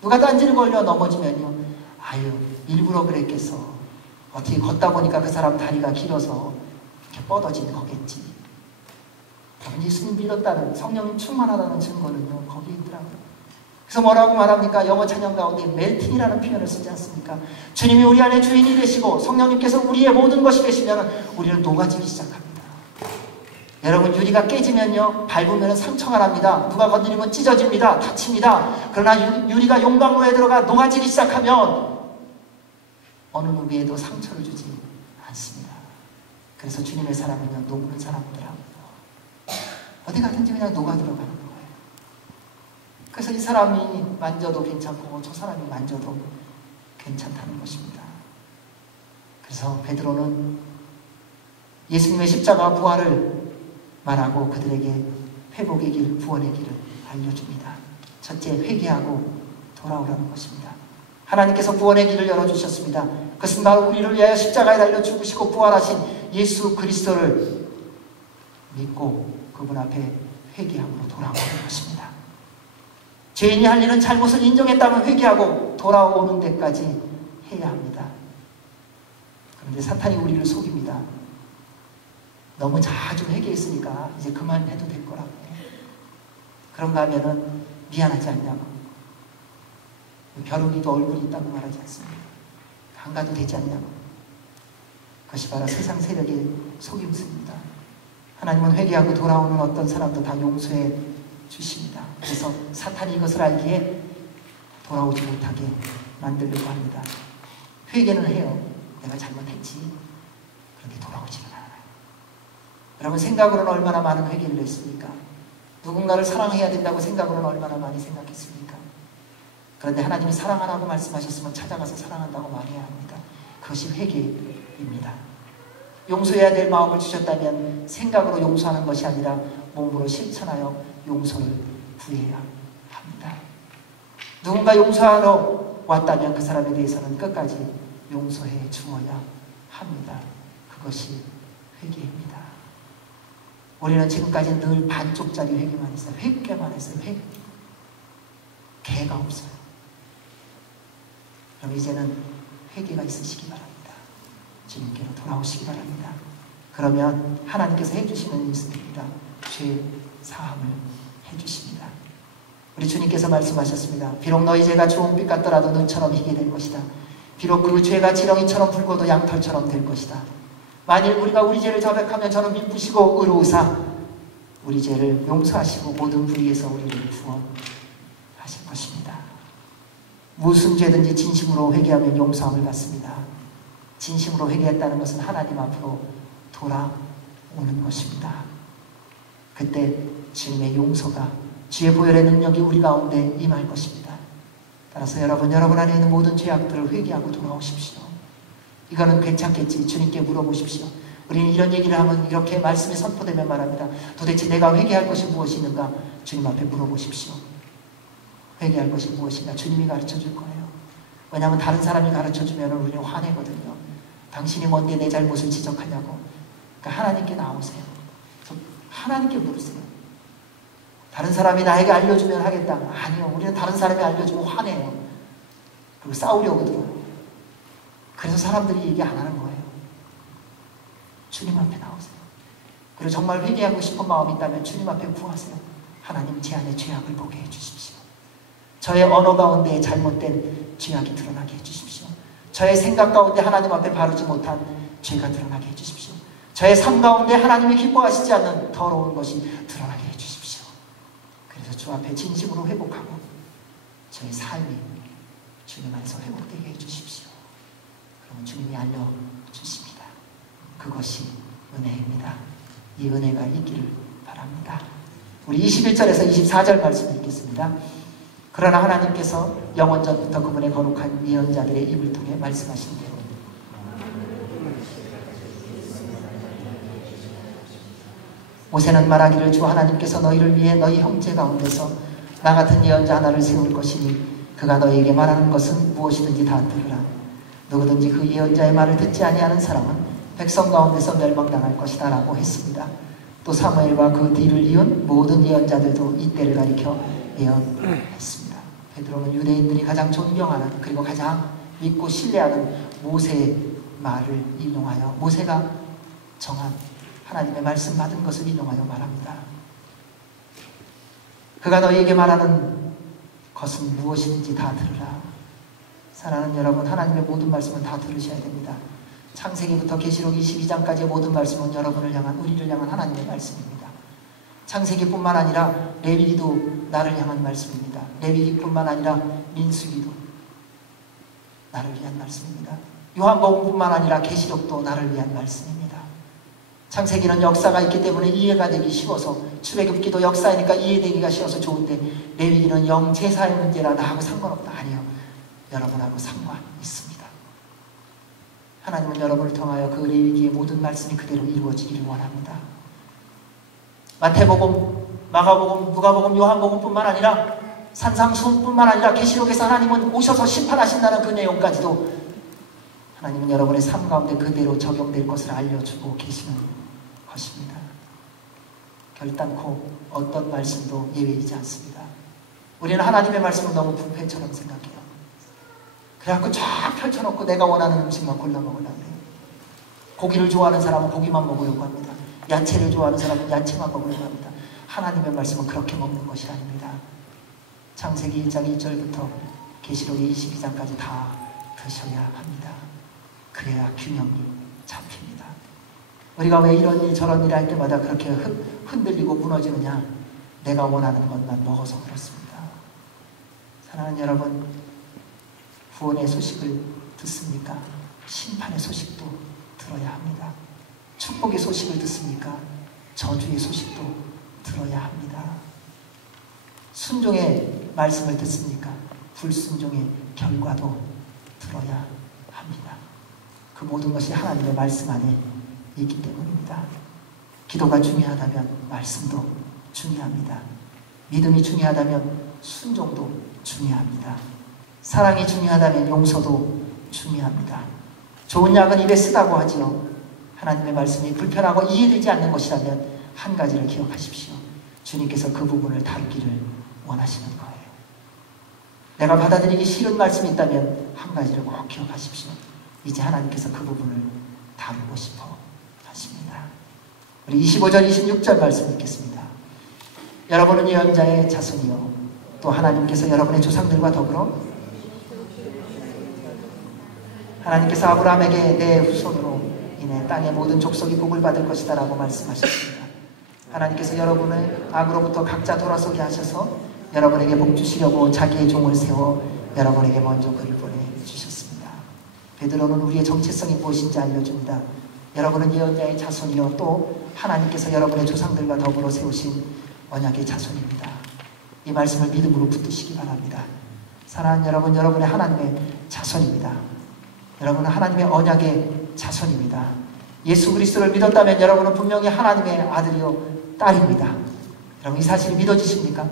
누가 딴지를 걸려 넘어지면요, 아유, 일부러 그랬겠어. 어떻게 걷다 보니까 그 사람 다리가 길어서 이렇게 뻗어진 거겠지. 예수님 믿었다는, 성령님 충만하다는 증거는요, 거기에 있더라고요. 그래서 뭐라고 말합니까? 영어 찬양 가운데 멜팅이라는 표현을 쓰지 않습니까? 주님이 우리 안에 주인이 되시고 성령님께서 우리의 모든 것이 되시면 우리는 녹아지기 시작합니다. 여러분, 유리가 깨지면요, 밟으면 상처가 납니다. 누가 건드리면 찢어집니다. 다칩니다. 그러나 유리가 용광로에 들어가 녹아지기 시작하면 어느 누구에도 상처를 주지 않습니다. 그래서 주님의 사람은요, 녹는 사람들하고요, 어디 가든지 그냥 녹아 들어가는 거예요. 그래서 이 사람이 만져도 괜찮고 저 사람이 만져도 괜찮다는 것입니다. 그래서 베드로는 예수님의 십자가 부활을 말하고 그들에게 회복의 길, 구원의 길을 알려줍니다. 첫째, 회개하고 돌아오라는 것입니다. 하나님께서 구원의 길을 열어주셨습니다. 그것은 바로 우리를 위하여 십자가에 달려 죽으시고 부활하신 예수 그리스도를 믿고 그분 앞에 회개함으로 돌아오는 것입니다. 죄인이 할 일은 잘못을 인정했다면 회개하고 돌아오는 데까지 해야 합니다. 그런데 사탄이 우리를 속입니다. 너무 자주 회개했으니까 이제 그만해도 될 거라고. 그런가 하면은 미안하지 않냐고. 벼룩이도 얼굴이 있다고 말하지 않습니다. 안 가도 되지 않냐고. 그것이 바로 세상 세력의 속임수입니다. 하나님은 회개하고 돌아오는 어떤 사람도 다 용서해 주십니다. 그래서 사탄이 이것을 알기에 돌아오지 못하게 만들려고 합니다. 회개는 해요. 내가 잘못했지. 그런데 돌아오지는 않아요. 여러분, 생각으로는 얼마나 많은 회개를 했습니까? 누군가를 사랑해야 된다고 생각으로는 얼마나 많이 생각했습니까? 그런데 하나님이 사랑하라고 말씀하셨으면 찾아가서 사랑한다고 말해야 합니다. 그것이 회개입니다. 용서해야 될 마음을 주셨다면 생각으로 용서하는 것이 아니라 몸으로 실천하여 용서를 구해야 합니다. 누군가 용서하러 왔다면 그 사람에 대해서는 끝까지 용서해 주어야 합니다. 그것이 회개입니다. 우리는 지금까지 늘 반쪽짜리 회개만 했어요. 회개만 했어요. 개가 없어요. 그럼 이제는 회개가 있으시기 바랍니다. 주님께로 돌아오시기 바랍니다. 그러면 하나님께서 해주시는 일이 있습니다. 죄 사함을 해주십니다. 우리 주님께서 말씀하셨습니다. 비록 너희 죄가 주홍빛 같더라도 눈처럼 희게 될 것이다. 비록 그 죄가 지렁이처럼 붉어도 양털처럼 될 것이다. 만일 우리가 우리 죄를 자백하면 저는 미쁘시고 의로우사 우리 죄를 용서하시고 모든 불의에서 우리를 구원하실 것입니다. 무슨 죄든지 진심으로 회개하면 용서함을 받습니다. 진심으로 회개했다는 것은 하나님 앞으로 돌아오는 것입니다. 그때 주님의 용서가, 주의 보혈의 능력이 우리 가운데 임할 것입니다. 따라서 여러분 안에 있는 모든 죄악들을 회개하고 돌아오십시오. 이거는 괜찮겠지? 주님께 물어보십시오. 우리는 이런 얘기를 하면 이렇게 말씀이 선포되면 말합니다. 도대체 내가 회개할 것이 무엇이 있는가? 주님 앞에 물어보십시오. 회개할 것이 무엇인가? 주님이 가르쳐 줄 거예요. 왜냐하면 다른 사람이 가르쳐 주면 우리는 화내거든요. 당신이 뭔데 내 잘못을 지적하냐고. 그러니까 하나님께 나오세요. 하나님께 물으세요. 다른 사람이 나에게 알려주면 하겠다. 아니요. 우리는 다른 사람이 알려주면 화내요. 그리고 싸우려고 들어요. 그래서 사람들이 얘기 안 하는 거예요. 주님 앞에 나오세요. 그리고 정말 회개하고 싶은 마음이 있다면 주님 앞에 구하세요. 하나님, 제 안에 죄악을 보게 해주십시오. 저의 언어 가운데 잘못된 죄악이 드러나게 해주십시오. 저의 생각 가운데 하나님 앞에 바르지 못한 죄가 드러나게 해주십시오. 저의 삶 가운데 하나님이 기뻐하시지 않는 더러운 것이 드러나게 해주십시오. 그래서 주 앞에 진심으로 회복하고 저의 삶이 주님 안에서 회복되게 해주십시오. 그러면 주님이 알려주십니다. 그것이 은혜입니다. 이 은혜가 있기를 바랍니다. 우리 21절에서 24절 말씀 읽겠습니다. 그러나 하나님께서 영원전부터 그분의 거룩한 예언자들의 입을 통해 말씀하신 대로 모세는 말하기를 주 하나님께서 너희를 위해 너희 형제 가운데서 나 같은 예언자 하나를 세울 것이니 그가 너희에게 말하는 것은 무엇이든지 다 들으라. 누구든지 그 예언자의 말을 듣지 아니하는 사람은 백성 가운데서 멸망당할 것이다 라고 했습니다. 또 사무엘과 그 뒤를 이은 모든 예언자들도 이때를 가리켜 예언했습니다. 베드로는 유대인들이 가장 존경하는 그리고 가장 믿고 신뢰하는 모세의 말을 인용하여 모세가 정한 하나님의 말씀 받은 것을 인용하여 말합니다. 그가 너희에게 말하는 것은 무엇이든지 다 들으라. 사랑하는 여러분, 하나님의 모든 말씀은 다 들으셔야 됩니다. 창세기부터 계시록 22장까지의 모든 말씀은 여러분을 향한, 우리를 향한 하나님의 말씀입니다. 창세기뿐만 아니라 레위기도 나를 향한 말씀입니다. 레위기뿐만 아니라 민수기도 나를 위한 말씀입니다. 요한복음뿐만 아니라 계시록도 나를 위한 말씀입니다. 창세기는 역사가 있기 때문에 이해가 되기 쉬워서, 출애굽기도 역사이니까 이해되기가 쉬워서 좋은데 레위기는 영제사의 문제라 나하고 상관없다. 아니요. 여러분하고 상관 있습니다. 하나님은 여러분을 통하여 그 레위기의 모든 말씀이 그대로 이루어지기를 원합니다. 마태복음, 마가복음, 누가복음, 요한복음뿐만 아니라 산상수훈뿐만 아니라 계시록에서 하나님은 오셔서 심판하신다는 그 내용까지도 하나님은 여러분의 삶 가운데 그대로 적용될 것을 알려주고 계시는 것입니다. 결단코 어떤 말씀도 예외이지 않습니다. 우리는 하나님의 말씀을 너무 뷔페처럼 생각해요. 그래갖고 쫙 펼쳐놓고 내가 원하는 음식만 골라 먹으려고 해요. 고기를 좋아하는 사람은 고기만 먹으려고 합니다. 야채를 좋아하는 사람은 야채만 먹으려고 합니다. 하나님의 말씀은 그렇게 먹는 것이 아닙니다. 창세기 1장 1절부터 계시록 22장까지 다 드셔야 합니다. 그래야 균형이 잡힙니다. 우리가 왜 이런 일 저런 일 할 때마다 그렇게 흔들리고 무너지느냐? 내가 원하는 것만 먹어서 그렇습니다. 사랑하는 여러분, 구원의 소식을 듣습니까? 심판의 소식도 들어야 합니다. 축복의 소식을 듣습니까? 저주의 소식도 들어야 합니다. 순종의 말씀을 듣습니까? 불순종의 결과도 들어야 합니다. 그 모든 것이 하나님의 말씀 안에 있기 때문입니다. 기도가 중요하다면 말씀도 중요합니다. 믿음이 중요하다면 순종도 중요합니다. 사랑이 중요하다면 용서도 중요합니다. 좋은 약은 입에 쓰다고 하지요. 하나님의 말씀이 불편하고 이해되지 않는 것이라면 한 가지를 기억하십시오. 주님께서 그 부분을 다루기를 원하시는 거예요. 내가 받아들이기 싫은 말씀이 있다면 한 가지를 꼭 기억하십시오. 이제 하나님께서 그 부분을 다루고 싶어 하십니다. 우리 25절 26절 말씀 읽겠습니다. 여러분은 예언자의 자손이요 또 하나님께서 여러분의 조상들과 더불어 하나님께서 아브라함에게 내 후손으로 인해 땅의 모든 족속이 복을 받을 것이다 라고 말씀하셨습니다. 하나님께서 여러분을 악으로부터 각자 돌아서게 하셔서 여러분에게 복 주시려고 자기의 종을 세워 여러분에게 먼저 그를 보내주셨습니다. 베드로는 우리의 정체성이 무엇인지 알려줍니다. 여러분은 예언자의 자손이요 또 하나님께서 여러분의 조상들과 더불어 세우신 언약의 자손입니다. 이 말씀을 믿음으로 붙드시기 바랍니다. 사랑하는 여러분, 여러분의 하나님의 자손입니다. 여러분은 하나님의 언약의 자손입니다. 예수 그리스도를 믿었다면 여러분은 분명히 하나님의 아들이요 딸입니다. 여러분 이 사실이 믿어지십니까?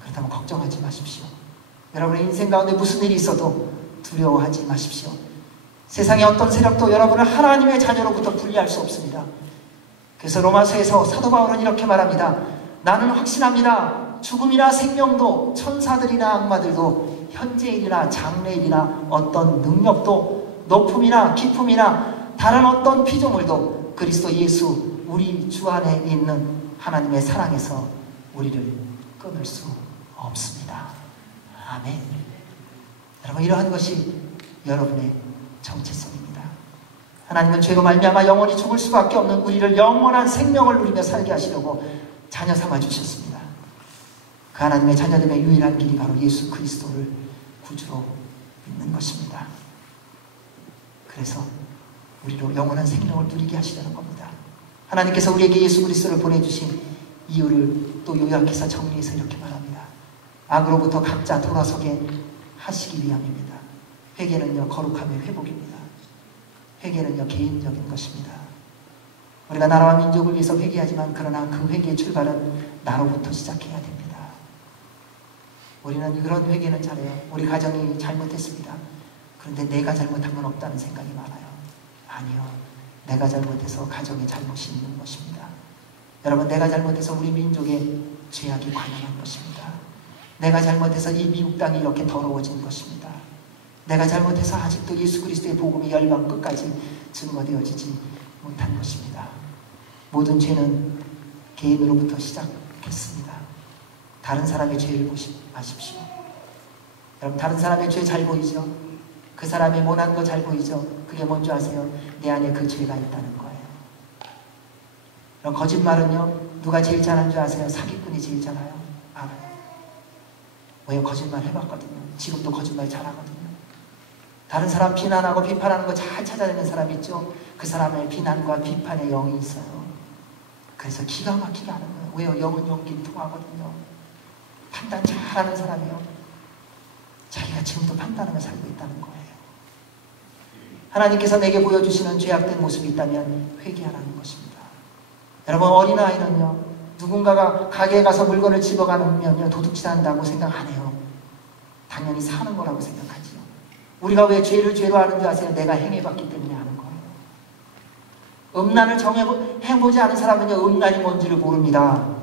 그렇다면 걱정하지 마십시오. 여러분의 인생 가운데 무슨 일이 있어도 두려워하지 마십시오. 세상의 어떤 세력도 여러분을 하나님의 자녀로부터 분리할 수 없습니다. 그래서 로마서에서 사도 바울은 이렇게 말합니다. 나는 확신합니다. 죽음이나 생명도 천사들이나 악마들도 현재일이나 장래일이나 어떤 능력도 높음이나 깊음이나 다른 어떤 피조물도 그리스도 예수 우리 주 안에 있는 하나님의 사랑에서 우리를 끊을 수 없습니다. 아멘. 여러분, 이러한 것이 여러분의 정체성입니다. 하나님은 죄로 말미암아 영원히 죽을 수밖에 없는 우리를 영원한 생명을 누리며 살게 하시려고 자녀 삼아 주셨습니다. 그 하나님의 자녀됨의 유일한 길이 바로 예수 그리스도를 구주로 믿는 것입니다. 그래서 우리로 영원한 생명을 누리게 하시려는 겁니다. 하나님께서 우리에게 예수 그리스도를 보내주신 이유를 또 요약해서 정리해서 이렇게 말합니다. 악으로부터 각자 돌아서게 하시기 위함입니다. 회개는요, 거룩함의 회복입니다. 회개는요, 개인적인 것입니다. 우리가 나라와 민족을 위해서 회개하지만 그러나 그 회개의 출발은 나로부터 시작해야 됩니다. 우리는 그런 회개는 잘해요. 우리 가정이 잘못했습니다. 그런데 내가 잘못한 건 없다는 생각이 많아요. 아니요. 내가 잘못해서 가정에 잘못이 있는 것입니다. 여러분, 내가 잘못해서 우리 민족의 죄악이 관영한 것입니다. 내가 잘못해서 이 미국 땅이 이렇게 더러워진 것입니다. 내가 잘못해서 아직도 예수 그리스도의 복음이 열방 끝까지 증거되어지지 못한 것입니다. 모든 죄는 개인으로부터 시작했습니다. 다른 사람의 죄를 마십시오. 여러분, 다른 사람의 죄 잘 보이죠? 그 사람의 못한 거 잘 보이죠? 그게 뭔지 아세요? 내 안에 그 죄가 있다는 거예요. 그럼 거짓말은요, 누가 제일 잘하는 줄 아세요? 사기꾼이 제일 잘해요. 알아요. 왜요? 거짓말 해봤거든요. 지금도 거짓말 잘하거든요. 다른 사람 비난하고 비판하는 거 잘 찾아내는 사람 있죠? 그 사람의 비난과 비판의 영이 있어요. 그래서 기가 막히게 하는 거예요. 왜요? 영은 연기를 통하거든요. 판단 잘하는 사람이요, 자기가 지금도 판단하며 살고 있다는 거예요. 하나님께서 내게 보여주시는 죄악된 모습이 있다면 회개하라는 것입니다. 여러분, 어린아이는요, 누군가가 가게에 가서 물건을 집어가면요, 도둑질한다고 생각 안 해요. 당연히 사는 거라고 생각하지요. 우리가 왜 죄를 죄로 하는 줄 아세요? 내가 행해봤기 때문에 하는 거예요. 음란을 해보지 않은 사람은요, 음란이 뭔지를 모릅니다.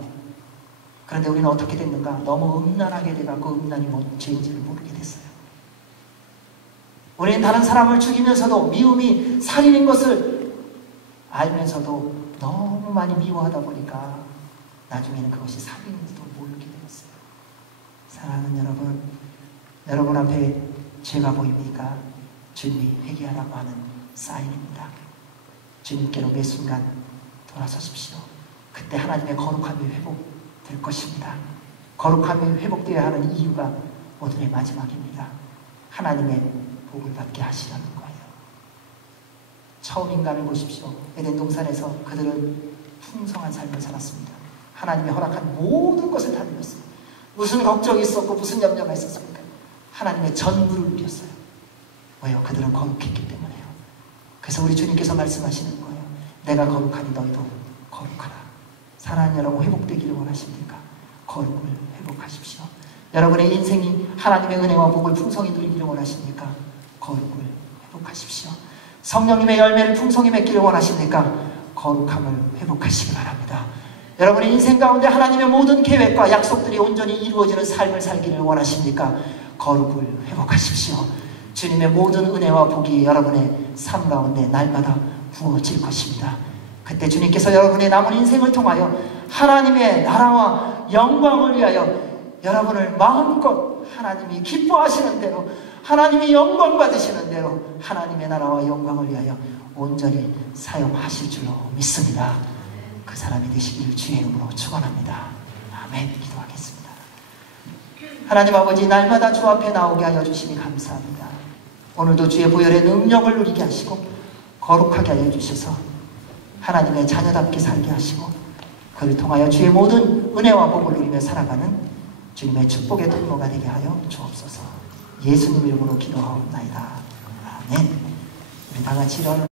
그런데 우리는 어떻게 됐는가? 너무 음란하게 돼갖고 음란이 뭔 죄인지를 모르게 됐어요. 우리는 다른 사람을 죽이면서도 미움이 살인인 것을 알면서도 너무 많이 미워하다 보니까 나중에는 그것이 살인인지도 모르게 되었어요. 사랑하는 여러분, 여러분 앞에 죄가 보입니까? 주님이 회개하라고 하는 사인입니다. 주님께로 매 순간 돌아서십시오. 그때 하나님의 거룩함이 회복될 것입니다. 거룩함이 회복되어야 하는 이유가 오늘의 마지막입니다. 하나님의 복을 받게 하시라는 거예요. 처음 인간을 보십시오. 에덴 동산에서 그들은 풍성한 삶을 살았습니다. 하나님이 허락한 모든 것을 다 누렸어요. 무슨 걱정이 있었고 무슨 염려가 있었습니까? 하나님의 전부를 누렸어요. 왜요? 그들은 거룩했기 때문에요. 그래서 우리 주님께서 말씀하시는 거예요. 내가 거룩하니 너희도 거룩하라. 사랑하는 여러분, 회복되기를 원하십니까? 거룩을 회복하십시오. 여러분의 인생이 하나님의 은혜와 복을 풍성히 누리기를 원하십니까? 거룩을 회복하십시오. 성령님의 열매를 풍성히 맺기를 원하십니까? 거룩함을 회복하시기 바랍니다. 여러분의 인생 가운데 하나님의 모든 계획과 약속들이 온전히 이루어지는 삶을 살기를 원하십니까? 거룩을 회복하십시오. 주님의 모든 은혜와 복이 여러분의 삶 가운데 날마다 부어질 것입니다. 그때 주님께서 여러분의 남은 인생을 통하여 하나님의 나라와 영광을 위하여 여러분을 마음껏 하나님이 기뻐하시는 대로, 하나님이 영광 받으시는 대로 하나님의 나라와 영광을 위하여 온전히 사용하실 줄로 믿습니다. 그 사람이 되시기를 주의 이름으로 축원합니다. 아멘. 기도하겠습니다. 하나님 아버지, 날마다 주 앞에 나오게 하여 주시니 감사합니다. 오늘도 주의 보혈의 능력을 누리게 하시고 거룩하게 하여 주셔서 하나님의 자녀답게 살게 하시고 그를 통하여 주의 모든 은혜와 복을 누리며 살아가는 주님의 축복의 통로가 되게 하여 주옵소서. 예수님 이름으로 기도하옵나이다. 아멘. 우리 다 같이 일어나